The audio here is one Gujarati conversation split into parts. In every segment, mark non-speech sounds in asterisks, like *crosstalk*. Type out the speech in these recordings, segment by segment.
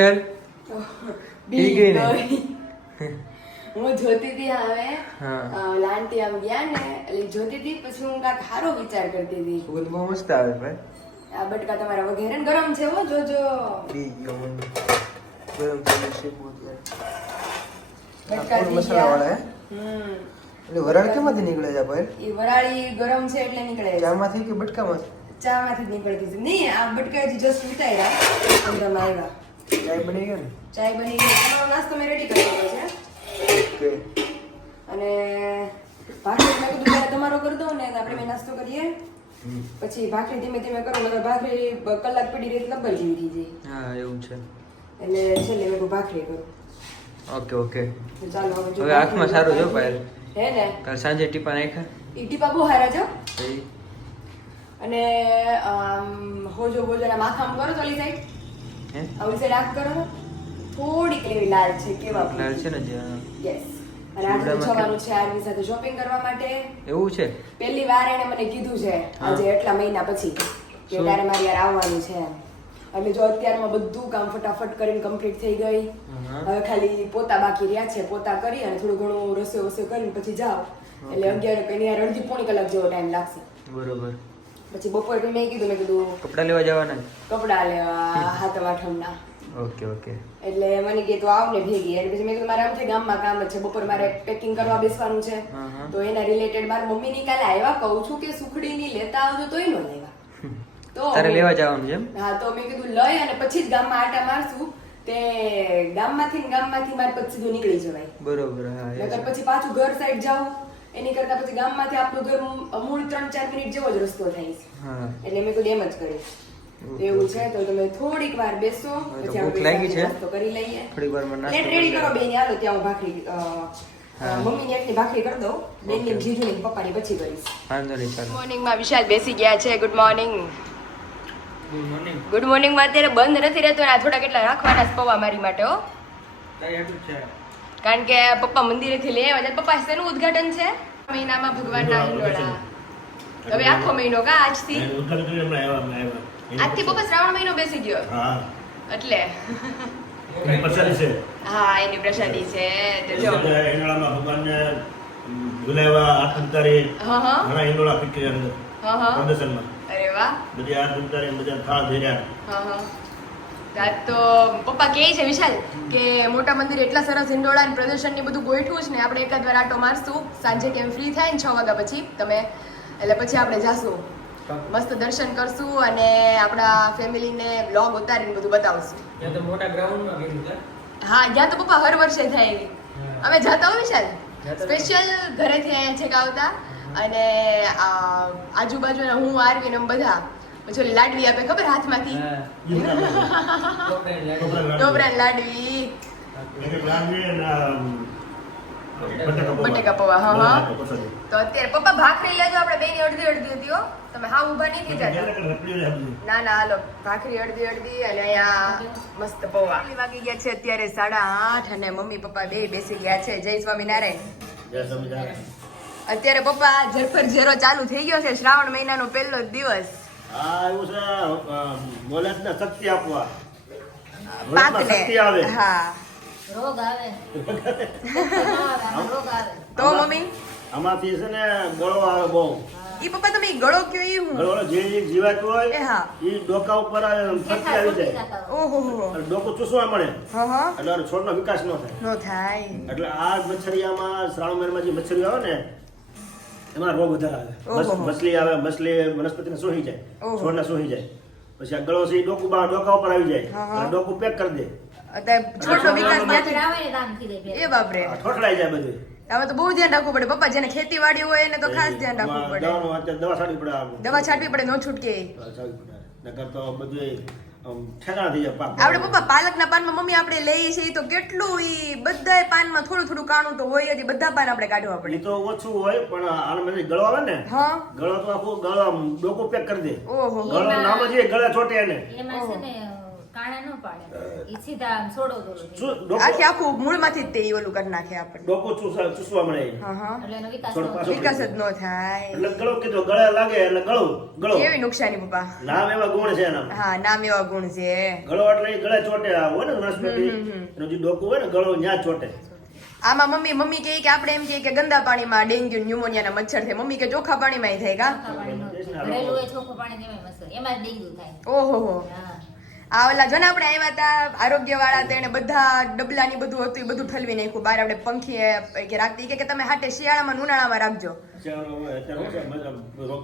યાર બી ગઈ ને? *laughs* હું જોતી હતી હવે લાંટી આમ ગયા ને એટલે જોતી હતી પછી હું કાંઈક સારો વિચાર કરતી હતી. સુગંધ બહુ મસ્ત આવે ભાઈ. આ બટકા તમારા વગેરે ને ગરમ છે હો જોજો. ગરમ થઈ છે બટકા મસાલા વાળા. હમ. એટલે વરાળ કેમાંથી નીકળે છે ભાઈ? એ વરાળી ગરમ છે એટલે નીકળે છે. ચામાંથી કે બટકામાંથી? ચા માંથી જ નીકળતી છે. નહીં આ બટકા હજી જસ્ટ વિતાર્યા અંદર આવ્યા. ચાય બની ગયો ને? ચાય બની ગઈ. તમારો નાસ્તો મેં રેડી કરી દીધો છે. ઓકે. અને ભાખરી મેં કીધું પહેલા તમારો કરી દઉં ને આપણે મેં નાસ્તો કરીએ. પછી ભાખરી ધીમે ધીમે કરો મતલબ ભાખરી બ- કલાક પડી રહી તો લબ્બર જેવી થઈ જાય. હા એવું છે. એટલે છેલ્લે મેં ભાખરી કરું. Okay okay. ચાલો હવે જો આંખમાં સારું જો ભાઈ. હે ને? કાલ સાંજે ટીપા નાખ્યા? ઈ ટીપા બહુ હારા છો અને હોજો હોજો બોજોના માથામાં કરો તો ઓલી સાઈડ હે? ઓલી સાઈડ કરો. થોડીક એવી લાલ છે કેવા લાલ છે ને જે યસ અને આજે જવાનું છે આર્મી સાથે શોપિંગ કરવા માટે. એવું છે? પહેલી વાર એને મને કીધું છે આજે એટલા મહિના પછી કે? તારે મારી યાર આવવાનું છે. એટલે જો અત્યારમાં બધું કામ ફટાફટ કરીને કમ્પ્લીટ થઈ ગઈ. હવે ખાલી પોતા બાકી રહ્યા છે પોતા કરી અને થોડું ઘણું રસોઈ વસોઈ કરીને પછી જાઓ. એટલે અગિયાર કઈ અડધી પોણી કલાક જેવો ટાઈમ લાગશે. બરોબર. પછી બપોર મેં કીધું મેં કીધું કપડાં લેવા જવાના કપડાં લેવા હાથમ આઠમના ઓકે ઓકે. એટલે મને કે તું આવ ને ભેગી. એટલે પછી મેં કીધું મારે આમ છે ગામમાં કામ છે. બપોર મારે પેકિંગ કરવા બેસવાનું છે. તો એના રિલેટેડ મારી મમ્મીની કાલે આવ્યા કહું છું કે સુખડી ની લેતા આવજો તોય નો લેવા. તો તારે લેવા જવાનું છે હા તો મેં કીધું લઈ અને પછી જ ગામમાં આટા મારશું. તે ગામમાંથી ને ગામમાંથી મારે પછી સીધું નીકળી જવાય. બરોબર હા નકર પછી પાછું ઘર સાઈડ જાવ એની કરતા પછી ગામમાંથી આપણું ઘર મૂળ ત્રણ ચાર મિનિટ જેવો જ રસ્તો થાય છે. એટલે મેં કીધું એમ જ કર્યું એવું છે તો તમે થોડીક વાર બેસો પછી આપણે લાગી છે. નાસ્તો કરી લઈએ. થોડીક વારમાં નાસ્તો પ્લેટ રેડી કરો બેન હાલો ત્યાં હું ભાખરી મમ્મીની એકની ભાખરી કરી દઉં. બેનની જીજુની ને પપ્પાની પછી કરીશ. વાંધો નહીં ચાલો. મોર્નિંગમાં વિશાલ બેસી ગયા છે. ગુડ મોર્નિંગ ગુડ મોર્નિંગમાં અત્યારે બંધ નથી રહેતો અને આ થોડા કેટલા રાખવાના છે પૌવા મારી માટે હો. કારણ કે પપ્પા મંદિરેથી લઈ આવ્યા પપ્પા શેનું ઉદઘાટન છે? મહિનામાં ભગવાનના હિંડોળા હવે આખો મહિનો કા આજથી. આજથી પપ્પા શ્રાવણ મહિનો બેસી ગયો. હા. એટલે. હા એની પ્રસાદી છે. જો. હિંડોળામાં ભગવાનને ઝુલાવ્યા, હાથ ઉતારી, હા હા. ઘણા હિંડોળા ફીકી અંદર હા હા. પ્રદર્શનમાં. અરે વાહ. બધી હાથ ઉતારી, બધા થાળ ધર્યા. હા હા. રાત તો પપ્પા કહે છે વિશાલ કે મોટા મંદિર એટલા સરસ હિંડોળા અને પ્રદર્શન ને બધું ગોઠવું છે ને આપણે એકાદ વાર આટો મારશું. સાંજે કેમ ફ્રી થાય ને છ વાગ્યા પછી તમે એટલે પછી આપણે જાશું. મસ્ત દર્શન કરશું અને આપણા ફેમિલીને બ્લોગ ઉતારીને બધું બતાવશું. મોટા ગ્રાઉન્ડમાં હા જ્યાં તો પપ્પા હર વર્ષે થાય એવી. અમે જતા હોય વિશાલ? સ્પેશિયલ ઘરેથી અહીંયા છેક આવતા. અને આજુબાજુના હું આરવી ને બધા ઓલી લાડવી આપે ખબર હાથમાંથી? ડોબરાન લાડવી. *laughs* બટેકા પૌવા. હા, હા. તો અત્યારે પપ્પા ભાખરી લેજો આપણે બેની અડધી અડધી હતી હો. તમે હા ઊભા નહીં થઈ જતા. ના ના હાલો. ભાખરી અડધી અડધી અને અહીંયા મસ્ત પૌવા. વાગી ગયા છે અત્યારે સાડા આઠ અને મમ્મી પપ્પા બે બેસી ગયા છે. જય સ્વામિનારાયણ. જય સ્વામિનારાયણ. અત્યારે પપ્પા ઝરફર ઝેરો ચાલુ થઈ ગયો છે. શ્રાવણ મહિનાનો પહેલો જ દિવસ. હા એવું છે. અ, મોલેસને શક્તિ આપવા. શક્તિ આવે. હા. રોગ આવે. તો મમ્મી? આમાંથી છે ને ગળો આવે બહુ. ઈ પપ્પા તમે ગળો કયો ઈ હું? ગળો જે જે હોય હા. એ ડોકા ઉપર આવે શક્તિ આવી જાય. ઓહો ડોકું ચૂસવા મળે. હા હા. એટલે છોડ છોડનો વિકાસ ન થાય. નો થાય. એટલે આ મચ્છરિયામાં શ્રાવણ મહિનામાં જે મચ્છરી આવે ને એમાં રોગ વધારે આવે. મછલી આવે મછલી વનસ્પતિને સોહી જાય. છોડને સોહી જાય. પછી આ ગળો છે એ બા ડોકા ઉપર આવી જાય. ડોકું પેક કરી દે. છોડનો વિકાસ. એ બાપરે. ઠોઠડાઈ જાય બધું. હવે તો બહુ ધ્યાન રાખવું પડે. પપ્પા જેને ખેતીવાડી હોય એને તો ખાસ ધ્યાન રાખવું પડે. દવા છાંટવી પડે દવા છાંટવી પડે નો છૂટકે. નકર તો બધું આપણે પપ્પા પાલકના પાનમાં મમ્મી આપણે લઈએ છીએ તો કેટલું ઈ બધાય પાનમાં થોડું થોડું કાણું તો હોય જ બધા પાન આપણે કાઢવા પડે. તો ઓછું હોય પણ આને મને ગળો આવે ને હા. ગળો તો આખો ગળો ડોકો પેક કરી દે. ઓહો. ગળો નામ જ એ ગળે ચોટે એને. એમાં છે ને કાણા ન પાડે. ઈ સીધા આમ છોડો દોડો થઈ શું જાય. ડોકો આખે આખું મૂળમાંથી જ તે ઈ ઓલું કરી નાખે આપણને. ડોકો ચૂસવા ચૂસવા મળે હા હા. એટલે એનો વિકાસ છોડ ન પાછો વિકાસ જ ન થાય. એટલે ગળો કીધો ગળે લાગે એટલે ગળો ગળો. કેવી નુકસાની પપ્પા? નામ એવા ગુણ છે એના હા નામ એવા ગુણ છે. ગળો એટલે ગળે ચોટે હોય ને વનસ્પતિ એનું જે ડોકું હોય ને ગળો ન્યા ચોટે. આમાં મમ્મી મમ્મી કહે કે આપણે એમ કહે કે ગંદા પાણીમાં ડેન્ગ્યુ ન્યુમોનિયાના મચ્છર થાય મમ્મી કે ચોખ્ખા પાણીમાં. થાય. કા ઓહો આ ઓલા જો ને આપણે આવ્યા હતા આરોગ્ય વાળા તેને બધા ડબલાની બધું હતું એ બધું ઠલવી નાખ્યું. બહાર આપણે પંખી રાખતી. કે તમે હાટે શિયાળામાં ઉનાળામાં રાખજો. રોગચાળો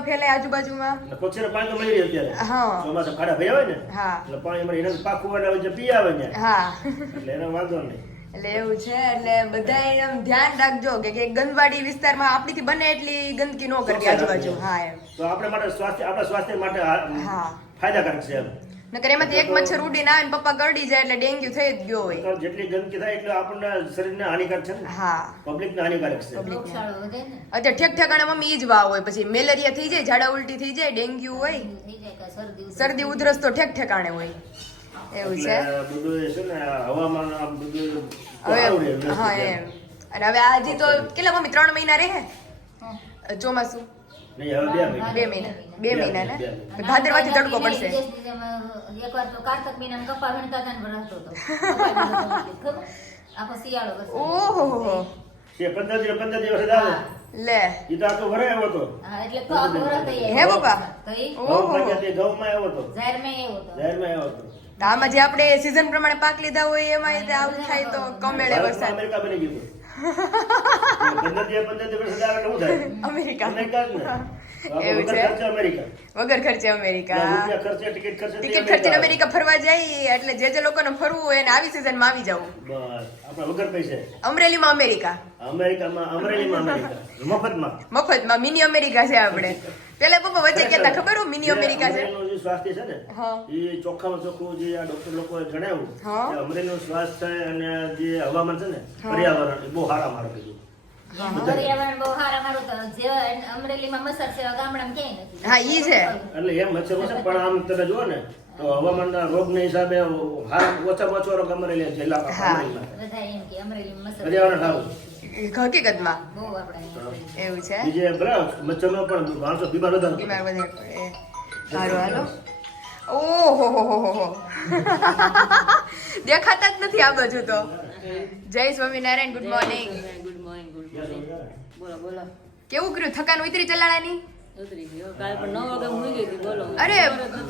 ફેલાય આજુબાજુમાં. પક્ષી પાણી તો મળી રહ્યું અત્યારે. હા. ચોમાસા ખાડા ભર્યા હોય ને એટલે પાણી મળી એને પાકું પી આવે ને. એટલે એનો વાંધો નહીં. એટલે એવું છે એટલે બધા એમ ધ્યાન રાખજો કે કે ગંદવાડી વિસ્તારમાં આપણીથી બને એટલી ગંદકી ન કરવી આજુબાજુ. હા એમ. તો આપણે માટે સ્વાસ્થ્ય આપણા સ્વાસ્થ્ય માટે હા. ફાયદાકારક છે એમ. નકર એમાંથી એક મચ્છર ઉડીને આવે પપ્પા ગરડી જાય એટલે ડેન્ગ્યુ થઈ જ ગયો હોય. જેટલી ગંદકી થાય એટલે આપણને શરીરને હાનિકારક છે ને. હા. પબ્લિકને હાનિકારક છે. અત્યારે ઠેક ઠેકાણે મમ્મી ઈ જ વાવ હોય પછી મેલેરિયા થઈ જાય ઝાડા ઉલટી થઈ જાય ડેન્ગ્યુ હોય. શરદી ઉધરસ તો ઠેક ઠેકાણે હોય. એવું છે? બધું છે ને હવામાન બધું હવે હા એમ. અને હવે આજે તો કેટલા મમ્મી ત્રણ મહિના રહે? ચોમાસું? બે મહિના. બે મહિના. ને. તડકો પડશે. એકવાર તો કારતક મહિના કપા વીણતા હતા ને હતો? આખો શિયાળો ઓહો છે પંદર દિવસ પંદર દિવસ લે. ઈ તો આખો ભરાય આવ્યો હતો. હા, એટલે તો આખો હે આવ્યો. આવ્યો તો આમાં જે આપણે સીઝન પ્રમાણે પાક લીધા હોય એમાં આવું થાય તો કમેળે વરસાદ. અમેરિકા *laughs* બની ગયું હતું. પંદર દિવસ પંદર દિવસ આવે એટલે શું થાય અમેરિકા. અમેરિકા જ ને તો આપણે એવું છે? વગર ખર્ચે અમેરિકા ટિકિટ ખર્ચે તે ટિકિટ ખર્ચીને અમેરિકા ફરવા જાય એટલે જે જે લોકોને ફરવું હોય એને આવી સિઝનમાં આવી જવું. બસ વગર પૈસે. અમરેલીમાં અમેરિકા. અમેરિકામાં અમરેલીમાં અમેરિકા. મફતમાં. મફતમાં મિની અમેરિકા છે આપણે. પેલા પપ્પા વચ્ચે કેતા ખબર હોય મિની અમેરિકા છે? જે સ્વાસ્થ્ય છે ને. એ ચોખ્ખામાં ચોખ્ખું જે આ ડોક્ટર લોકોએ જણાવ્યું. કે અમરેલીનું સ્વાસ્થ્ય અને જે હવામાન છે ને પર્યાવરણ એ બહુ સારા મારું કીધું પર્યાવરણ બહુ સારા મારું તો જે અમરેલીમાં મસર છે ગામડામાં ક્યાંય નથી. હા, ઈ છે. એટલે એમ મચ્છર છે પણ આમ તમે જુઓ ને તો હવામાનના રોગના હિસાબે હારા ઓછો રોગ અમરેલી જિલ્લા હા. અમરેલીમાં. છે. બધા એમ કે અમરેલીમાં મસર પર્યાવરણ સારું હકીકતમાં. બહુ આપણે અહીંયા એવું છે? બીજે મચ્છરનો પણ માણસો બીમાર વધારે બીમાર વધારે પડે. સારું હાલો. ઓહો હો હો હો હો. *laughs* દેખાતા જ નથી આ બાજુ તો. જય Swaminarayan good morning. Morning good morning બોલો બોલો. કેવું કર્યું? થકાન ઉતરી ચલાડાની અરે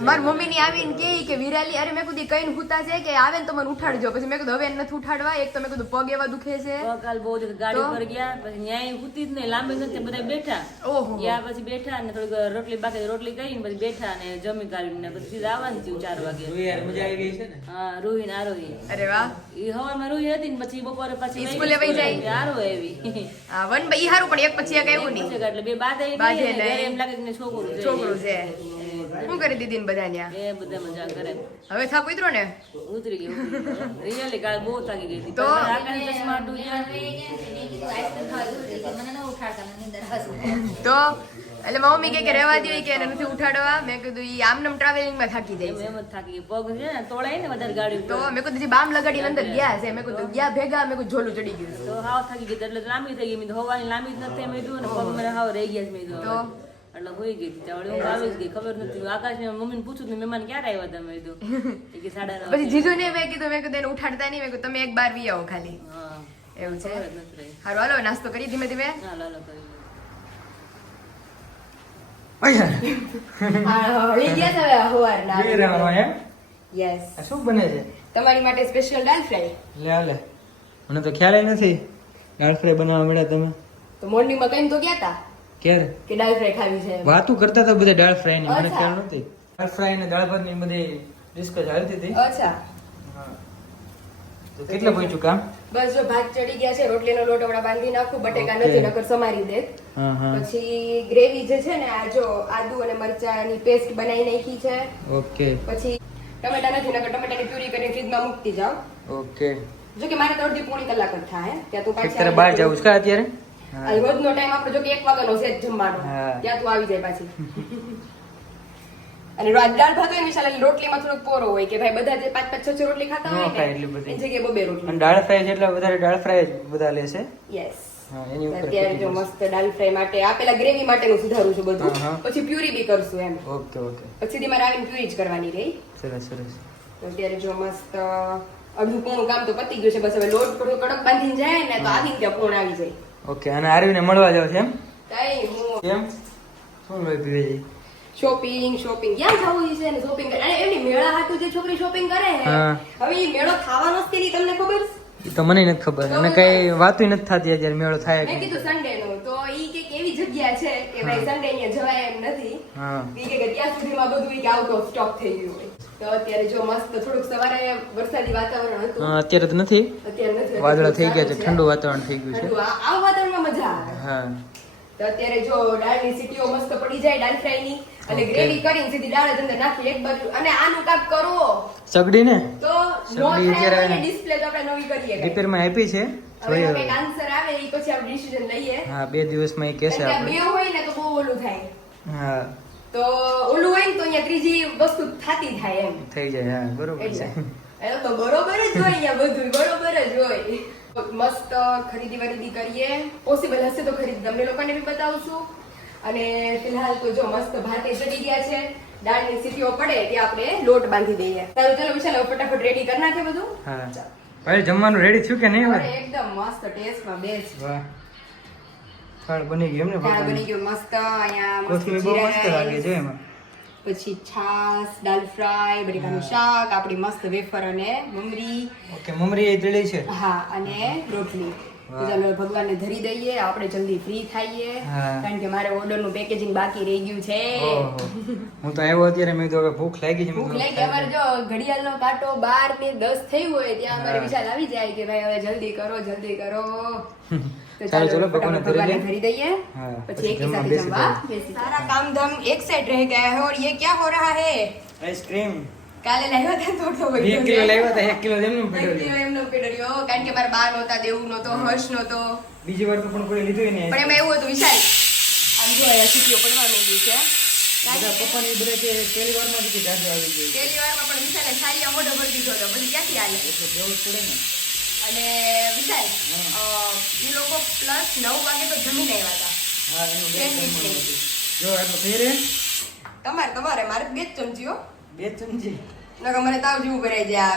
માર મમ્મી ની આવીને કે કે વિરાલી અરે મેં કીધું કઈ હુતા છે કે આવે ને તો મને ઉઠાડજો. પછી મેં કીધું હવે એને નથી ઉઠાડવા એક તો મેં કીધું પગ એવા દુખે છે. કાલ બહુ ગાડી? પર ગયા પછી ન્યાય હુતી જ નહીં લાંબી નથી બધા બેઠા. ઓહો. ગયા પછી બેઠા ને થોડીક રોટલી બાકી રોટલી કરીને પછી બેઠા ને જમી કાઢીને પછી સીધા આવવાનું થયું ચાર વાગે. યાર મજા આવી ગઈ છે ને? હા રૂહી ને આરોહી અરે વાહ. એ હવામાં રૂહી હતી ને પછી બપોરે પછી ઈ સ્કૂલે વહી જાય? આરો એવી. હા વન ભાઈ હારું પણ એક પછી એક આવ્યું નહીં. એટલે બે બાદ આવી ગઈ એમ લાગે કે છોકરું છોકરું છે. શું કરી દીધી ને બધા ન્યા એ બધા મજા કરે. હવે થાક ઉતરો ને? ઉતરી ગયો રિયલી કાલ બહુ થાકી ગઈ હતી. તો? તો એટલે મમ્મી કે કે રહેવા દે કે એને નથી ઉઠાડવા. મેં કીધું ઈ આમ નમ ટ્રાવેલિંગમાં થાકી જાય એમ જ થાકી ગઈ. પગ છે ને તોળાય ને વધારે ગાડી તો મેં કીધું જે બામ લગાડી અંદર ગયા છે. મેં કીધું ગયા ભેગા. મેં કીધું ઝોલું ચડી ગયું તો હાવ થાકી ગઈ એટલે લાંબી થઈ ગઈ. મેં હવાની લાંબી જ નથી. મેં કીધું ને પગ મને હાવ રહી ગયા છે. મેં કીધું તો? એટલે હોઈ ગઈ ત્યાં ઊંઘ આવી જ ગઈ. ખબર નથી આકાશ ને મમ્મી પૂછું કે મહેમાન ક્યારે આવ્યા તમે? કીધું કે સાડા નવ પછી જીજુ ને મેં કીધું મેં કીધું એને ઉઠાડતા નહીં. મેં કીધું તમે એક બાર વી આવો ખાલી. એવું છે? હારું હાલો નાસ્તો કરી ધીમે ધીમે. હાલો હાલો કરી મને તો ખ્યાલ નથી. દાળ ફ્રાય બનાવવા મળ્યા તમે. તો મોર્નિંગમાં કઈ તો ગયા તા? ક્યારે? કે દાળ ફ્રાય ખાવી છે વાતો કરતા હતા બધા દાળ ફ્રાયની મને ખ્યાલ નથી દાળ ફ્રાય ને દાળ ભાતની બધી ડિસ્કસ હાલતી હતી અચ્છા. તો કેટલા પહોંચ્યું કામ બસ જો ભાત ચડી ગયા છે રોટલીનો લોટ હમણાં બાંધી નાખું બટેકા નથી નકર સમારી દે હા હા. પછી ગ્રેવી જે છે ને આ જો આદુ અને મરચાની પેસ્ટ બનાવી નાખી છે. ઓકે. પછી ટમેટા નથી નકર ટમેટાની પ્યુરી કરીને ફ્રીજમાં મૂકતી જાઓ ઓકે. જો કે મારે તો અડધી પોણી કલાક જ થાય ત્યાં તું પાછી બહાર. જવું છે. અત્યારે? આ રોજનો ટાઈમ આપણો જો કે એક વાગ્યાનો છે જમવાનો. ત્યાં તું આવી જાય પાછી. અને દાળ ભાત હોય ને વિશાલ રોટલીમાં થોડોક પોરો હોય કે ભાઈ બધા જે પાંચ પાંચ છ છ રોટલી ખાતા હોય ને એટલી બધી. જગ્યાએ બબે અને દાળ ફ્રાય એટલે વધારે દાળ ફ્રાય જ બધા છે? યસ અત્યારે જો મસ્ત દાળ ફ્રાય માટે આ પેલા ગ્રેવી માટેનું સુધારું છું બધું. પછી પ્યુરી બી કરશું એમ. Okay okay. પછી સીધી મારે આવીને પ્યુરી જ કરવાની રહી. સરસ સરસ. તો અત્યારે જો મસ્ત અડધું પોણું કામ તો પતી ગયું છે બસ હવે લોટ થોડું કડક બાંધીને જાય ને તો આવીને ત્યાં પૂર્ણ આવી જાય. ઓકે અને આરવીને મળવા જાવ છે એમ? કઈ હું કેમ? શું લઈ પીવે છે શોપિંગ શોપિંગ ક્યાં જવું છે ને શોપિંગ અને એમની મેળા હાટુ જે છોકરી શોપિંગ કરે હે હવે એ મેળો થવાનો જ તેની તમને ખબર? એ તો મને નથી ખબર. અને કઈ વાતું નથી થતી અત્યારે મેળો થાય મેં કીધું સન્ડે નો. તો ઈ કે એવી જગ્યા છે કે ભાઈ સન્ડે અહીંયા જવાય એમ નથી. હા. ઈ કે ત્યાં સુધીમાં બધું ઈ કે આઉટ ઓફ સ્ટોક થઈ ગયું હોય. તો અત્યારે જો મસ્ત થોડુંક સવારે વરસાદી વાતાવરણ હતું. હા, અત્યારે તો નથી. અત્યારે નથી વાદળા થઈ ગયા છે ઠંડુ વાતાવરણ થઈ ગયું છે. આ વાતાવરણમાં મજા આવે. હા. તો અત્યારે જો દાળની સીટીઓ મસ્ત પડી જાય દાળ ફ્રાયની અને ગ્રેવી કરીને સીધી દાળ અંદર નાખી એક બાજુ. અને આનું કાપ કરો. સગડી ને? તો સગડી ડિસ્પ્લે તો આપણે નવી કરીએ રિપેરમાં આપી છે. જોઈએ. કંઈક આન્સર આવે એ પછી આપણે ડિસિઝન લઈએ. હા બે દિવસમાં એ કહેશે આપણે. બે હોય ને તો બહુ ઓલું થાય. હા. તો ઓલું હોય ને તો અહીંયા ત્રીજી વસ્તુ થતી થાય એમ. થઈ જાય હા બરોબર છે. એ તો બરોબર જ હોય અહીંયા બધું બરોબર જ હોય. મસ્ત ખરીદી વરીદી કરીએ. પોસિબલ હશે તો ખરીદી તમને લોકોને બી બતાવશું અને ફિલહાલ તો જો મસ્ત ભાતે ચડી ગયા છે. દાળની સીટીઓ પડે ત્યાં આપણે લોટ બાંધી દઈએ. સારું ચાલો વિશાલ ફટાફટ રેડી કરી નાખે બધું. હા. ભાઈ જમવાનું રેડી થયું કે નહીં એકદમ મસ્ત ટેસ્ટમાં બેસ્ટ વાહ. ફળ બની ગયું એમ ને ત્યાં બની ગયું મસ્ત અહીંયા કોથમીર બહુ મસ્ત લાગે છે એમાં. પછી છાસ દાલ ફ્રાય બટેકાનું શાક આપણી મસ્ત વેફર અને મમરી. ઓકે મમરી એ તળી છે. હા અને રોટલી. ચાલો ભગવાનને ધરી દઈએ આપણે જલ્દી ફ્રી થઈએ કારણ કે મારે ઓર્ડરનું પેકેજિંગ બાકી રહી ગયું છે. હું તો આવ્યો અત્યારે મેં તો ભૂખ લાગી છે ભૂખ લાગી અમારે જો ઘડિયાળનો કાંટો 12 ને 10 થઈ હોય ત્યાં અમારે વિશાલ આવી જાય કે ભાઈ હવે જલ્દી કરો જલ્દી કરો. *laughs* તો ચાલો ચલો ભગવાનને ધરી દઈએ. પછી એક સાથે જમવા સારા કામ ધમ એક સાઈડ રહે ગયા હે ઓર યે ક્યા હો રહા હે? આઈસ્ક્રીમ કાલે લાવ્યા હતા થોડો બે કિલો લાવ્યા હતા એક કિલો જેમનું એક પડ્યો કિલો એમનો પીડ્યો કારણ કે મારે બા નહોતા દેવું નહોતો હર્ષ નહોતો. બીજી વાર તો પણ કોઈ લીધું નહીં. પણ એમાં એવું હતું વિશાલ. આમ જો આ સીટીઓ પડવા માંડી છે. બધા પપ્પાને બધા કે પહેલી વારમાં કે જાજુ આવી ગયું પહેલી વારમાં પણ વિશાલે છારીયા મોઢો ભરી દીધો હતો. પછી ક્યાંથી હાલે એટલે દેવું પડે ને. અને વિશાલ એ લોકો પ્લસ નવ વાગે તો જમીને આવ્યા હતા હા એનું બે Ten જમવાનું minutes. હતું. જો આટલું થઈ રહે તમારે તમારે મારે બે ચમચીઓ બે ચમચી નકર મને તાવ જેવું કરાય છે આ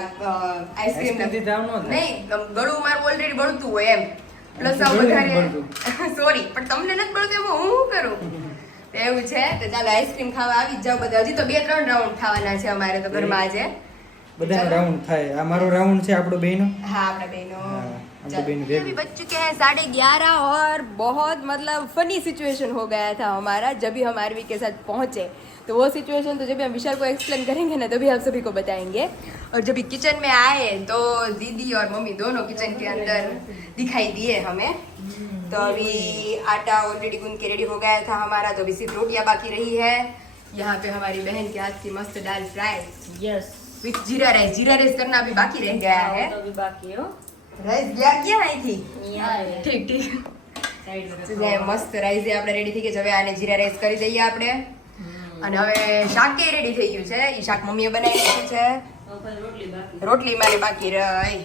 આઈસ્ક્રીમ Ice cream થી તાવ ન થાય. નહીં ગળું મારું ઓલરેડી બળતું હોય એમ પ્લસ આવું ગળું નથી વધારે સોરી *laughs* પણ તમને નથી બળતું એમાં હું શું કરું તો એવું છે તો ચાલો આઈસ્ક્રીમ ખાવા આવી જ જાવ બધા હજી તો બે ત્રણ રાઉન્ડ થવાના છે અમારે તો ઘરમાં આજે બધાનો રાઉન્ડ થાય આ મારો રાઉન્ડ છે આપણો બેનો हाँ अपना बहनों हाँ, हम चलो। तो बहन अभी बज चुके हैं साढ़े ग्यारह और बहुत मतलब फनी सिचुएशन हो गया था हमारा जब भी हम आरवी के साथ पहुंचे तो वो सिचुएशन तो जब भी हम विशाल को एक्सप्लेन करेंगे ना तभी आप सभी को बताएंगे और जब भी किचन में आए तो दीदी और मम्मी दोनों किचन के अंदर दिखाई दिए हमें तो अभी आटा ऑलरेडी गूंद के रेडी हो गया था हमारा तो अभी सिर्फ रोटियां बाकी रही है यहाँ पे हमारी बहन के हाथ की मस्त dal fry yes with jeera rice jeera rice करना अभी बाकी रह गया है તો બી બાકી હો રાઈસ ગયા ક્યાં અહીંથી અહીંયા આવે ઠીક ઠીક સાઈડ તો જે મસ્ત રાઈસ એ આપણે રેડી થઈ ગઈ છે હવે આને જીરા રાઈસ કરી દઈએ આપણે અને હવે શાક એ રેડી થઈ ગયું છે? એ શાક મમ્મીએ બનાવી નાખ્યું છે. રોટલી મારી બાકી રહી.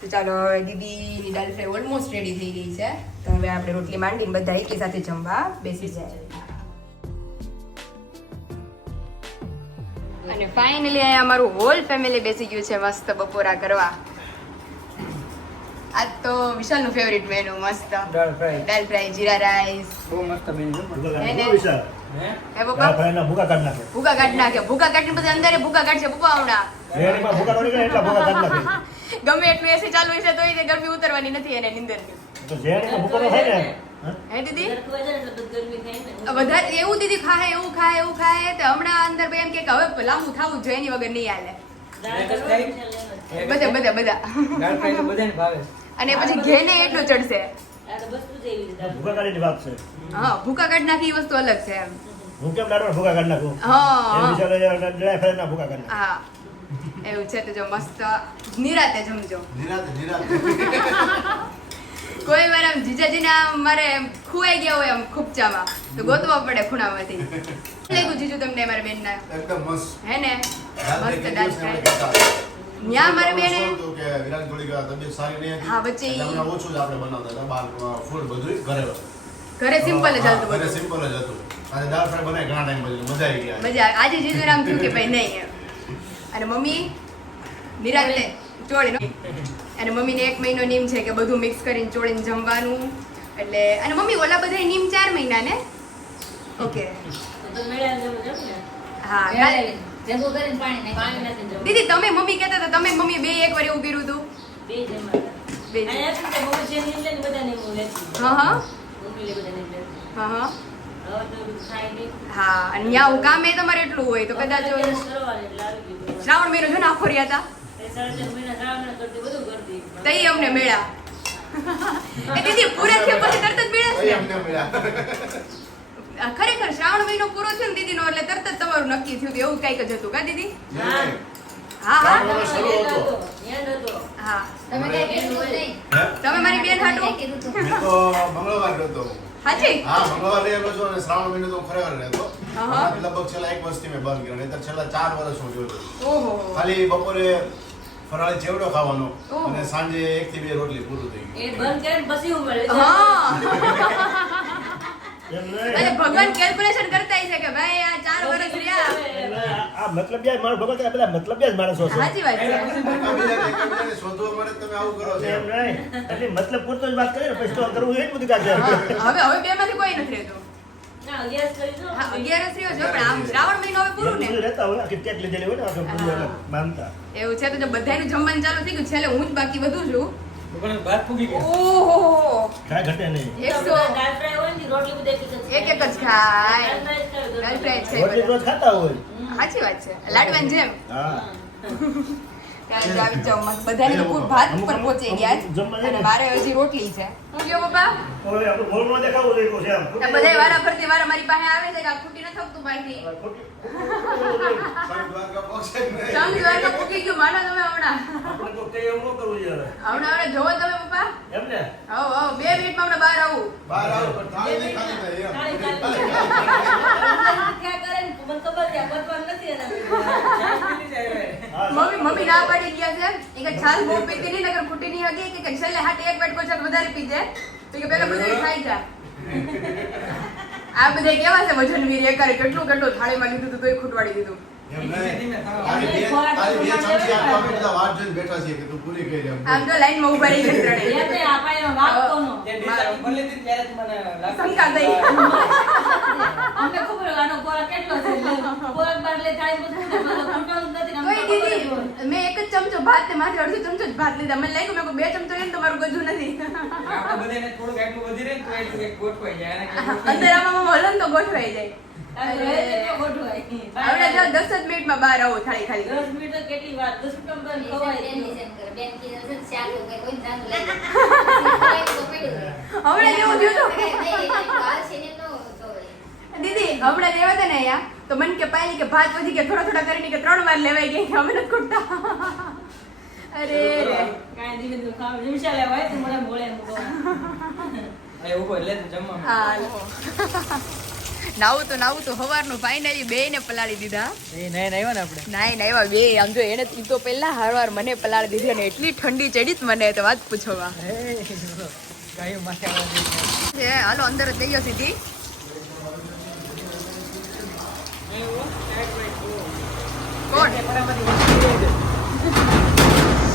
તો ચાલો હવે દીદીની દાળ ફ્રાય ઓલમોસ્ટ રેડી થઈ ગઈ છે. તો હવે આપણે રોટલી માંડીને બધા એકી સાથે જમવા બેસી જાય. અને ફાઇનલી અહીંયા અમારું હોલ ફેમિલી બેસી ગયું છે મસ્ત બપોરા કરવા. આજ તો વિશાલનું ફેવરિટ મેનુ મસ્ત. Dal fry. Dal fry jeera rice. બહુ મસ્ત બની હે? હે પપ્પા? ફ્રાયના ભૂકા કાઢી નાખે. ભૂકા કાઢી નાખે ભૂકા કાઢીને પછી અંદર ભૂકા કાઢશે પપ્પા હમણાં રેડીમાં ભૂકા ન નીકળે એટલા ભૂકા કાઢી નાખે. *laughs* ગમે એટલું એસી ચાલુ હશે તોય તે ગરમી ઉતરવાની નથી એને નીંદરની. તો રેડીમાં ભૂકા ન થાય ને, હે? દીદી? વધારે એવું દીદી ખાય એવું ખાય એવું ખાય તો હમણાં અંદર બેન કે હવે લાંબુ થવું જોઈએ એની વગર નહીં હાલે. એમ. બધા બધા બધા. દાળ ફ્રાય તો બધાને ભાવે. અને પછી ઘેને એટલું ચડશે. ભૂકા કાઢીની વાત છે. હા ભૂકા કાઢી નાખી વસ્તુ અલગ છે એમ. હું કેમ દાળમાં ભૂકા કાઢી નાખું? હા એમ હા. વિશાલે દાળ ફ્રાયના ભૂકા કાઢી હા. એવું છે તો જો મસ્ત. નિરાતે જમજો. નિરાતે નિરાતે. કોઈ વાર આમ જીજાજીના મારે ખુવાઈ ગયા હોય આમ ખૂપચામાં તો ગોતવા પડે ખૂણામાંથી. *laughs* લાગ્યું જીજુ તમને મારા બેનના? એકદમ મસ્ત. હે ને? મસ્ત ડાન્સ ન્યા મારી બેને તો કે વિરાટ થોડીક તબિયત સારી નહીં હતી. હા, વચ્ચે એટલે ઓછું જ આપણે બનાવતા હતા બહાર ફૂડ બધું ઘરે ઘરે સિમ્પલ જ હતું ઘરે સિમ્પલ જ હતું. અને દાળ ફ્રાય બનાવી ઘણા ટાઈમ પછી મજા આવી ગયા મજા આજે જીજુ નામ થયું કે ભાઈ નહીં અને મમ્મી નિરાતે ચોળી. અને મમ્મીને એક મહિનો નીમ છે કે બધું મિક્સ કરીને ચોળીને જમવાનું. એટલે અને મમ્મી ઓલા બધા નીમ ચાર મહિના ને? ઓકે. હા ભેગું કરીને પાણી પાણી નાખી દીદી તમે મમ્મી કહેતા હતા તમે મમ્મી બે એક વાર એવું કર્યું હતું? બે હું લેતી હા હા. અને ત્યાં હું કામે તમારે એટલું હોય તો કદાચ શ્રાવણ મહિનો છે ને આખો રહ્યા હતા તઈ અમને મેળા. *laughs* એ દીદી પૂરા થયા પછી તરત જ મેળા છે. અમને મળ્યા આ ખરેખર શ્રાવણ મહિનો પૂરો થયો ને દીદીનો એટલે તરત જ તમારું નક્કી થયું હતું એવું કંઈક જ હતું કા દીદી? હા. હા હા. તમે નહીં. મારી બેન કીધું તું? મેં તો મંગળવાર હાજી હા મંગળવાર રહેલો છું અને શ્રાવણ મહિનો તો હું ખરેખર રહેતો. હા. લગભગ છેલ્લા એક વર્ષથી મેં બંધ કર્યો નહીંતર છેલ્લા ચાર વર્ષ હું જોયો. ઓહો. ખાલી બપોરે ફરાળી ચેવડો ખાવાનો અને સાંજે એક થી બે રોટલી પૂરું થઈ એ બંધ કરીને પછી હું હા. *laughs* એટલે ભગવાન કેલ્ક્યુલેશન કરતા છે કે ભાઈ આ ચાર વર્ષ રહ્યા. આ- મતલબ માણસ ભગવાન આ બધા મતલબિયા જ માણસો છે. સાચી વાત છે. એકબીજાને એકબીજાને શોધવા મળે તમે આવું કરો છો. એમ નહીં. એટલે મતલબ પૂરતો જ વાત કરીએ ને પછી તો કરવું એ જ બધું કાઢે હવે હવે બે માંથી કોઈ નથી રહેતું. કરી એવું છે તો જો જમવાનું ચાલુ થઈ ગયું છેલ્લે હું જ બાકી બધું છું. ઓહો. કાંઈ ઘટે નહીં. એક એક જ ખાય. જ રોટલી રોજ ખાતા હોય. સાચી વાત છે. લાડવાની જેમ. હા. ત્યારે જો આવી બધાને ભાત ઉપર પહોંચી ગયા અને મારે હજી રોટલી છે. હું કયો છે. આ બધા વારા ફરતી વારા મારી પાસે આવે છે કે આ ખૂટી છે, નથી એના હા, મમ્મી મમ્મી ના પાડી ગયા છે. એ કે છાલ બહુ પીતી નહીં નગર ફૂટી નહીં હકી. કે છેલ્લે હાટે એક વાટકો છાલ વધારે પી જાય તો કે પેલા બધું ખાઈ જા. આ બધા કેવા છે? વજનવીર એકારે કેટલું કેટલું થાળીમાં લીધું હતું તોય ખૂટવાડી દીધું. અમને ખબર કેટલો છે. હોય. મેં એક જ ચમચો ભાત ને માથે અડધો ચમચો જ ભાત લીધા. મને લાગ્યું મેં બે ચમચો એમ તમારું ગજું નથી. અંદર આમાં હલન તો ગોઠવાઈ જાય. આ રહે તો ગોઠવાય. હવે જો દસ જ મિનિટમાં બહાર આવો થાળી ખાલી. દસ મિનિટ કેટલી વાર? દસ. *laughs* હમણાં જેવું. દીદી હમણાં લેવા તને ને અહીંયા? તો મને કે પાયલી કે ભાત વધી કે થોડા થોડા કરીને કે ત્રણ વાર લેવાઈ ગઈ કે અમે નથી ખૂટતા અરે રે. કાંઈ ધીમે તો ખાવ નિમિષા લેવાય તો મને બોલે મૂકો હા નાવું તો નાવું તો હવારનું ફાઇનલી બે ને પલાળી દીધા. નયન આવ્યા ને આપણે? નાઈ નાઈ બે આમ જો એને તો પહેલા હારવાર મને પલાળી દીધી અને એટલી ઠંડી ચડી જ મને તો વાત પૂછવા. હાલો અંદર જ થઈ ગયો સીધી. કોણ?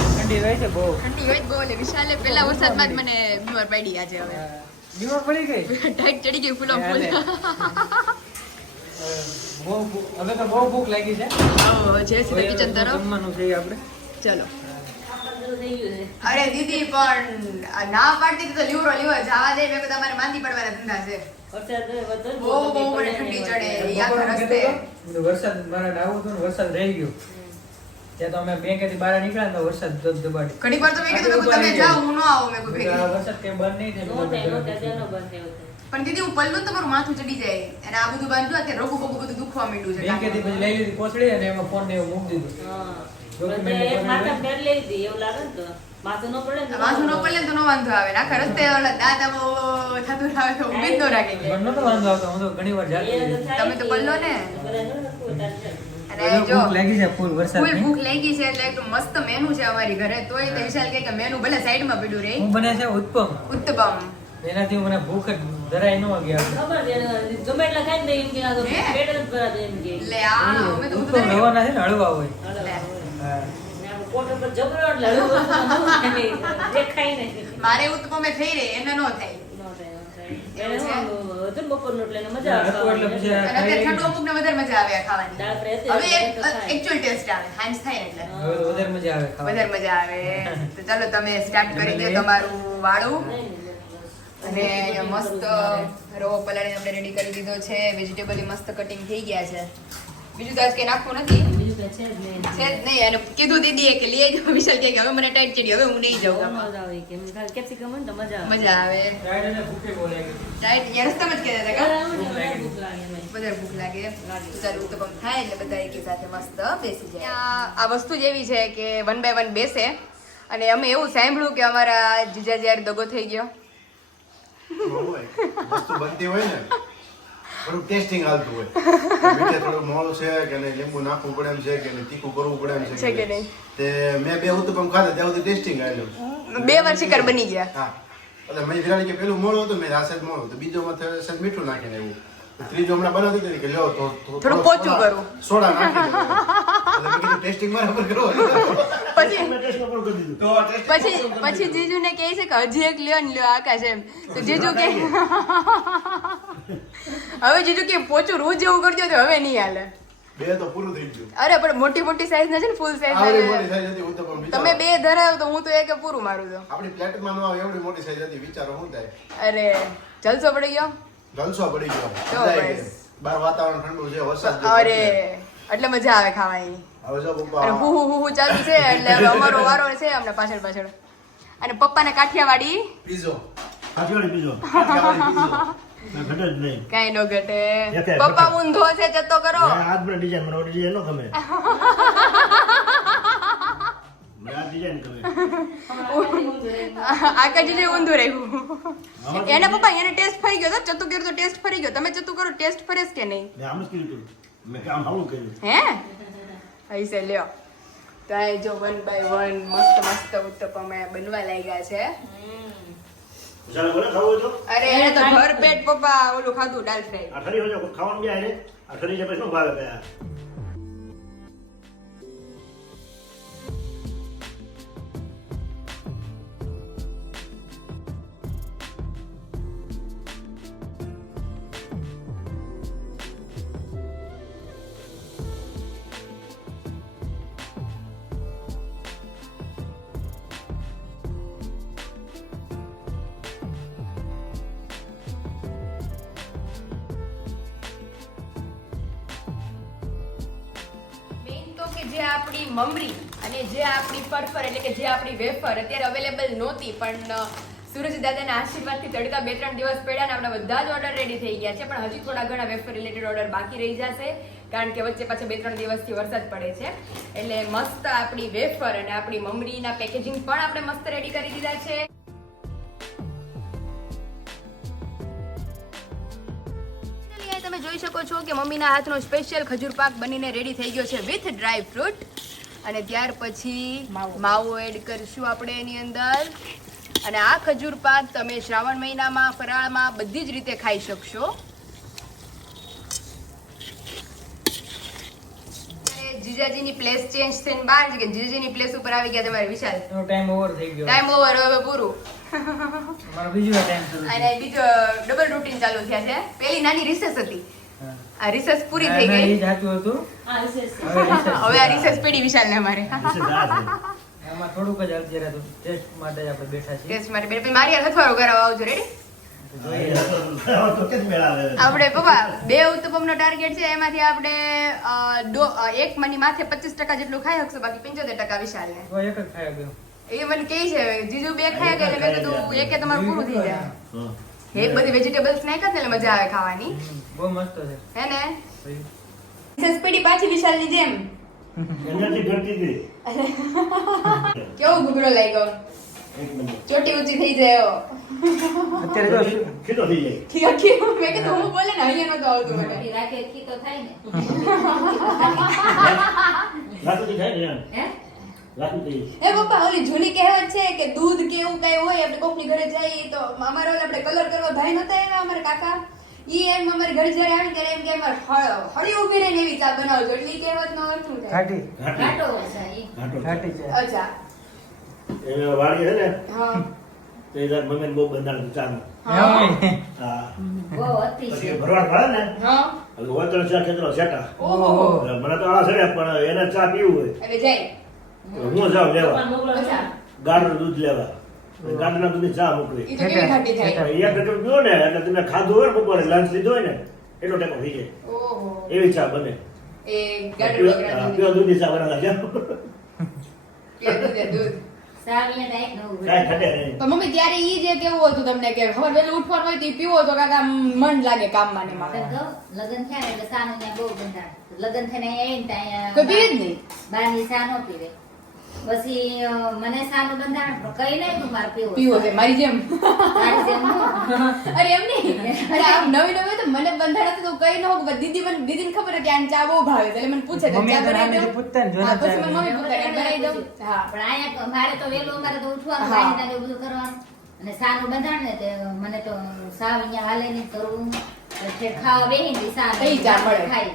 ઠંડી રહે છે બહુ. ઠંડી હોય બહુ એટલે વિશાલે પહેલા વરસાદમાં જ મને બીમાર પડી આજે હવે. બીમાર પડી ગઈ? *laughs* ટાઈટ ચડી ગઈ ફૂલો ફૂલ. બહુ ભૂખ- હવે તો બહુ ભૂખ લાગી છે. જય શ્રી કિચન તરફ. જમવાનું છે આપણે. ચલો. બધું થઈ ગયું છે અરે દીદી પણ ના પાડતી તો લીવરો લીવર જવા દે મેં તમારે માંદી પડવાના ધંધા છે. વરસાદ મારા ડાવું હતું રહી ગયો. ત્યાં તો અમે બહાર નીકળ્યા ને તો વરસાદ ધબધબાટી ઘણી વાર તો મેં કીધું તમે જાઓ હું ન આવું મેં કીધું વરસાદ કઈ બંધ નહીં થાય. પણ દીદી હું પલ્લું તમારું માથું ચડી જાય. અને આ બધું બાંધ્યું અત્યારે રોગું બોગું બધું દુખવા માંડ્યું છે પછી લઈ લીધી કોથળી અને એમાં ફોન ને એવું મૂકી દીધું. માથા ને પડે તો. ન વાંધો આવે. ને થતું આવે રાખે. મને વાંધો આવતો હું તો ઘણી વાર જાતી તમે તો પલ્લો ને. અને જો લાગી છે ફૂલ ફૂલ ભૂખ લાગી છે એટલે મસ્ત મેનુ છે અમારી ઘરે. તોય તો વિશાલ કે મેનુ ભલે સાઈડમાં પડ્યું રે. હું બને છે ઉત્પમ. ઉત્તપમ. એનાથી મને ભૂખ જ જરાય ન ગયા ખબર છે એને ગમે એટલા ખાય ને એમ કે? પેટ જ ભરાતું એમ કે. લે આ અમે તો ઉત્પમ રવાના છે ને હળવા હોય. મારે થઈ રહે એને નો થાય. તો ચાલો તમે સ્ટાર્ટ કરી દો તમારું વાળું. અને મસ્ત રવો પલાળીને આપણે રેડી કરી દીધો છે. વેજીટેબલ મસ્ત કટિંગ થઈ ગયા છે. બીજું તો આજ કંઈ નાખવું નથી. છે જ નહીં. અને કીધું દીદીએ કે લઈ જાઓ વિશાલ કે હવે મને ટાઈટ ચડી હવે હું નહીં જાઉં. મજા આવે કે ખાલી હોય તો મજા આવે. મજા આવે. ટાઈટ અને ભૂખે બોલે. લાગી. ટાઈટ જ કહેતા હતા કા? આવું ને વધારે ભૂખ લાગે. વધારે ભૂખ લાગે. તો ચાલો ઉત્તપમ થાય એટલે બધા એક સાથે મસ્ત બેસી જાય. આ આ વસ્તુ જ એવી છે કે વન બાય વન બેસે. અને અમે એવું સાંભળ્યું કે અમારા જીજાજી યાર દગો થઈ ગયો. વસ્તુ બનતી હોય ને. થોડુંક ટેસ્ટિંગ હાલતું હોય. મીઠે થોડુંક મોળું છે કે નહીં લીંબુ નાખવું પડે એમ છે કે નહીં તીખું કરવું પડે એમ છે કે નહીં? તે મેં બે ઉત્તપમ ખાધા ત્યાં સુધી ટેસ્ટિંગ આવેલું બે વાર શિકાર બની ગયા. હા. એટલે મેં વિરાણી કે પેલું મોળું હતું મેં સાઈડ મોળું તો બીજો માં સર મીઠું નાખીને એવું ત્રીજો હમણાં બનાવતી હતી કે લ્યો તો થોડું પોચું કરું. સોડા નાખી ટેસ્ટિંગ બરાબર કરો. *laughs* પછી મેં પછી જીજુ ને કહે છે કે હજી એક લ્યો ને લ્યો આકાશ એમ. તો જીજુ કે *laughs* હવે જીજુ કે પોચું રોજ જેવું કરજો તો હવે નહીં હાલે. બે તો પૂરું થઈ ગયું. અરે પણ મોટી મોટી સાઈઝ ના છે ને ફૂલ સાઈઝ સાઈઝ હતી ઉત્તપમ તમે બે ધરાવ તો હું તો એક પૂરું મારું તો. આપણી પ્લેટમાં ન આવે એવડી મોટી સાઈઝ હતી વિચારો શું થાય. અરે જલસો પડી ગયો? જલસો પડી ગયો. બહાર વાતાવરણ ઠંડુ છે વરસાદ અરે એટલે મજા આવે ખાવાની. અને હું હું હું ચાલુ છે એટલે હવે અમારો વારો છે અમને પાછળ પાછળ. અને પપ્પાને કાઠિયાવાડી? પીઝો કાઠિયાવાડી પીઝો કાંઈ નો ઘટે. પપ્પા ઊંધો છે જતો કરો. મેં આ જ મને ડિઝાઇન મને ન ગમે ઊંધું રહ્યું એને પપ્પા એને ટેસ્ટ ફરી ગયો તો? ચતુ કર્યું તો ટેસ્ટ ફરી ગયો. તમે ચતું કરો ટેસ્ટ ફરે કે નહીં? મેં આવું હે છે લ્યો. તો આ જો વન બાય વન મસ્ત મસ્ત ઉત્તપમ બનવા લાગ્યા છે. અરે એને તો ઘર પેટ પપ્પા ઓલું ખાધું દાલ ફ્રાય. અઠરી ઠરી હોય ખાવાનું બી આરે આ ઠરી છે પછી શું ભાવે ગયા જે આપણી મમરી અને જે આપણી ફરફર એટલે કે જે આપણી વેફર અત્યારે અવેલેબલ નહોતી, પણ સુરજ દાદાના આશીર્વાદથી તડકા બે ત્રણ દિવસ પડ્યા અને આપણા બધા જ ઓર્ડર રેડી થઈ ગયા છે, પણ હજી થોડા ઘણા વેફર રિલેટેડ ઓર્ડર બાકી રહી જશે, કારણ કે વચ્ચે પાછા બે ત્રણ દિવસથી વરસાદ પડે છે. એટલે મસ્ત આપણી વેફર અને આપણી મમરીના પેકેજિંગ પણ આપણે મસ્ત રેડી કરી દીધા છે. મમ્મીના હાથનો સ્પેશિયલ ખજૂર પાક બનીને રેડી થઈ ગયો છે વિથ ડ્રાય ફ્રૂટ અને ત્યાર પછી માવો. એડ કરશું આપણે એની અંદર. અને આ ખજૂર પાક તમે શ્રાવણ મહિનામાં ફરાળમાં બધી જ રીતે ખાઈ શકશો. જીજાજીની પ્લેસ ચેન્જ થઈને બહાર છે કે જીજાજીની પ્લેસ ઉપર આવી ગયા તમારે વિશાલ. ટાઈમ ઓવર થઈ ગયો. ટાઈમ ઓવર હવે પૂરું. મારો બીજો અને બીજો ડબલ રૂટીન ચાલુ થયા છે. પેલી નાની રિસેસ હતી. આ રિસેસ પૂરી થઈ ગઈ. ઈ જ હતું. હવે આ રિસેસ રિસર્ચ પેઢી વિશાલ ને અમારે *laughs* આમાં થોડુંક જ અલગ જરા ટેસ્ટ માટે જ આપણે બેઠા છીએ. ટેસ્ટ માટે બેઠા. મારી હાથ અથવારો કરાવવા આવજો રેડી આપણે પપ્પા બે ઉત્તપમ નો ટાર્ગેટ છે એમાંથી આપણે એક મની માથે પચીસ ટકા જેટલું ખાઈ શકશો બાકી પંચોતેર ટકા વિશાલ ને એક જ ખાઈ ગયો એ મને કહે છે જીજુ બે ખાઈ ગયા એટલે મેં કીધું એકે તમારું પૂરું થઈ જાય. હા. બધી વેજીટેબલ્સ નાખ્યા ને એટલે મજા આવે ખાવાની? બહુ મસ્ત છે. હે ને? સસ્પીડી પાછી વિશાલની જેમ. એનર્જી ઘટી ગઈ. કેવો ગુગરો લાગ્યો? એક ચોટી ઊંચી થઈ જાય. અત્યારે તો ખીતો થઈ જાય. ખીતો ખીતો મેં કીધું હું બોલે ને અહીંયા નતો આવતું મને રાખે ખીતો થાય ને. લાકડી થાય ને હે? એ પપ્પા ઓલી જૂની કહેવત છે કે દૂધ કે એવું કઈ હોય આપણે કોકની ઘરે જઈએ તો અમારે ઓલા આપણે કલર કરવા ભાઈ નતા એવા અમારે કાકા. ઈ એમ અમારે ઘરે જ્યારે આવે ત્યારે એમ કે અમારે હળ હળી ઊભી રહીને એવી ચા બનાવજો. એટલે ઈ કહેવતનો અર્થ શું થાય? ઘાટી. ઘાટી. છે ઈ. ઘાટો છે. અચ્છા. એ વાળી છે ને? હા. તે જાર મમ્મી બહુ બંધાણ ચા હા. હા. બહુ અતિ છે. ભરવાડ પડે ને? હા. વતન ચા ખેતરો સેટા ઓહો. મને તો આ છે પણ એને ચા પીવું હોય. એટલે જાય. હું જાઉં લેવા. ગાડનું દૂધ લેવા. ગાડના દૂધની ચા મોકલી. તો એક લીટર પીવો ને એટલે તમે ખાધું હોય બપોરે લંચ લીધો હોય ને એટલો ટેકો થઈ જાય. એવી ચા બને. એ પીવો દૂધની ચા જાઓ. દૂધ એ ને તો મમ્મી ત્યારે ઈ જે કેવું હતું તમને કે ખબર વહેલું ઉઠવાનું હોય તો પીવો તો કાકા આમ મન લાગે કામમાં ને એમાં. તો થયા એટલે સાનું ત્યાં બહુ બંધાણ લગ્ન થઈને આવીને કોઈ પીવે જ નહીં. પીવે. પછી મને સાનું બંધારણ કઈ નહીં તું મારે પીવો પીવો છે મારી જેમ. અરે એમ નહીં. અરે આમ નવી નવી તો મને બંધારણ હતું તો કઈ ન દીદી મને દીદીને ખબર હતી આને ચા બહુ ભાવે એટલે મને પૂછે છે ચા તો બનાવી દઉં? પૂછતા ને, હા, પછી મમ્મી બનાવી દઉં? હા. પણ અહીંયા મારે તો વહેલું અમારે તો ઉઠવાનું હા. ને બધું કરવાનું. અને સાનું બંધારણ ને તે મને તો સાવ અહીંયા હાલે નહીં કરવું. પછી ખાવા બેહી ને સા કઈ ચા મળે? ખાઈ.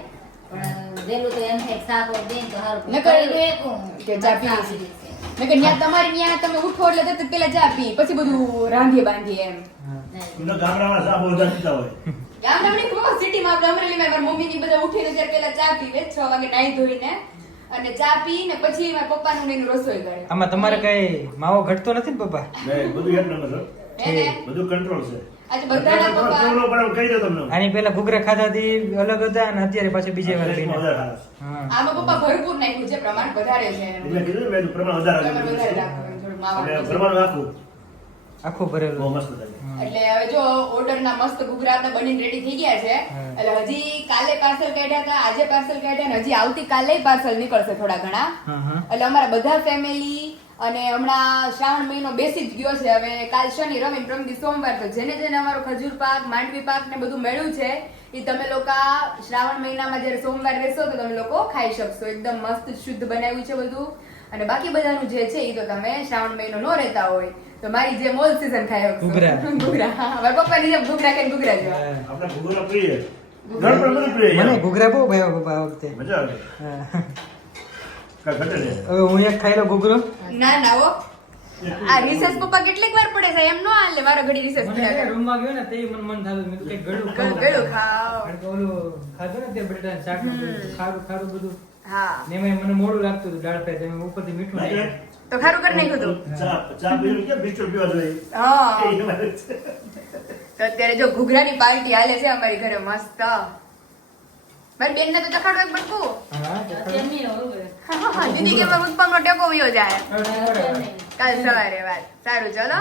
પણ તો એમ થાય કે દે તો હારું નકર કરી દે કોણ? કે ચા પીવી છે. પીવી છે. મેં કે ન્યા તમારી ન્યા તમે ઉઠો એટલે તરત પેલા ચા પી પછી બધું રાંધીએ બાંધીએ એમ નહીં. ગામડામાં ચા બહુ બધા હોય ગામડાની બહુ સિટીમાં આપણે અમરેલીમાં મારી મમ્મી ની બધા ઉઠીને ત્યારે પેલા ચા પીવે છ વાગે નાહી ધોઈને અને ચા પીને પછી મારા પપ્પાનું ને રસોઈ કરે આમાં તમારે કઈ માવો ઘટતો નથી ને પપ્પા નહીં, બધું એક નંબર છે. બધું કંટ્રોલ છે આજે બધાના થોડો પપ્પા કેવડો પણ કહી દો તમને. આની પેલા ઘૂઘરા ખાધાથી અલગ હતા અને અત્યારે પાછી બીજી વાર આમાં પપ્પા ભરપૂર નાખ્યું છે પ્રમાણ વધારે છે એટલે કીધું મેં પ્રમાણ વધારે પ્રમાણ રાખો આખું. ભરેલું. મસ્ત હવે જો ઓર્ડર ના મસ્ત ઘૂઘરા આપણા બનીને રેડી થઈ ગયા છે. એટલે હજી કાલે પાર્સલ કાઢ્યા હતા આજે પાર્સલ કાઢ્યા ને હજી આવતી કાલે પાર્સલ નીકળશે થોડા ઘણા. એટલે અમારા બધા ફેમિલી અને હમણાં શ્રાવણ મહિનો બેસી જ ગયો છે. હવે કાલ શનિ રવિ પ્રમદી સોમવાર તો જેને જેને અમારો ખજૂર પાક માંડવી પાક ને બધું મળ્યું છે એ તમે લોકો શ્રાવણ મહિનામાં જ્યારે સોમવાર રહેશો તો તમે લોકો ખાઈ શકશો. એકદમ મસ્ત શુદ્ધ બનાવ્યું છે બધું. અને બાકી બધાનું જે છે એ તો તમે શ્રાવણ મહિનો નો રહેતા હોય તો મારી જે મોલ સીઝન ખાય ગુગરા હા, મારા પપ્પાની જેમ ગુગરા કે ગુગરા જેવા આપણે ગુગરા પ્રિય. મને ગુગરા બહુ ભાઈ બાબા વખતે. મજા આવે. હવે હું એક ખાઈ લો ઘૂઘરો. ના ના ઓ આ રિસેસ પપ્પા કેટલીક વાર પડે છે એમ નો હાલે મારો ઘડી રિસેસ છે કરે. રૂમમાં ગયો ને તે મન મન થાતું મેં કે ગળું ખાવ ગળું ખાવ. ઓલું ખાધું ને તે બટેટા શાક ખારું ખારું બધું. હા. ને મેં મને મોડું લાગતું હતું દાળ ફ્રાય તેમાં ઉપરથી મીઠું નાખ્યું. તો ખારું કરી નાખ્યું હતું ચા ચા પીવું કે બિસ્કુટ પીવા જોઈએ? હા. તો અત્યારે જો ઘૂઘરાની પાર્ટી હાલે છે અમારી ઘરે મસ્ત. મારી બેન ને તો ચખાડો એક બટકું. દીદી કે મારો ઉત્પન્નનો ટેકો વયો જાય. કાલ સવારે વાત. સારું ચલો.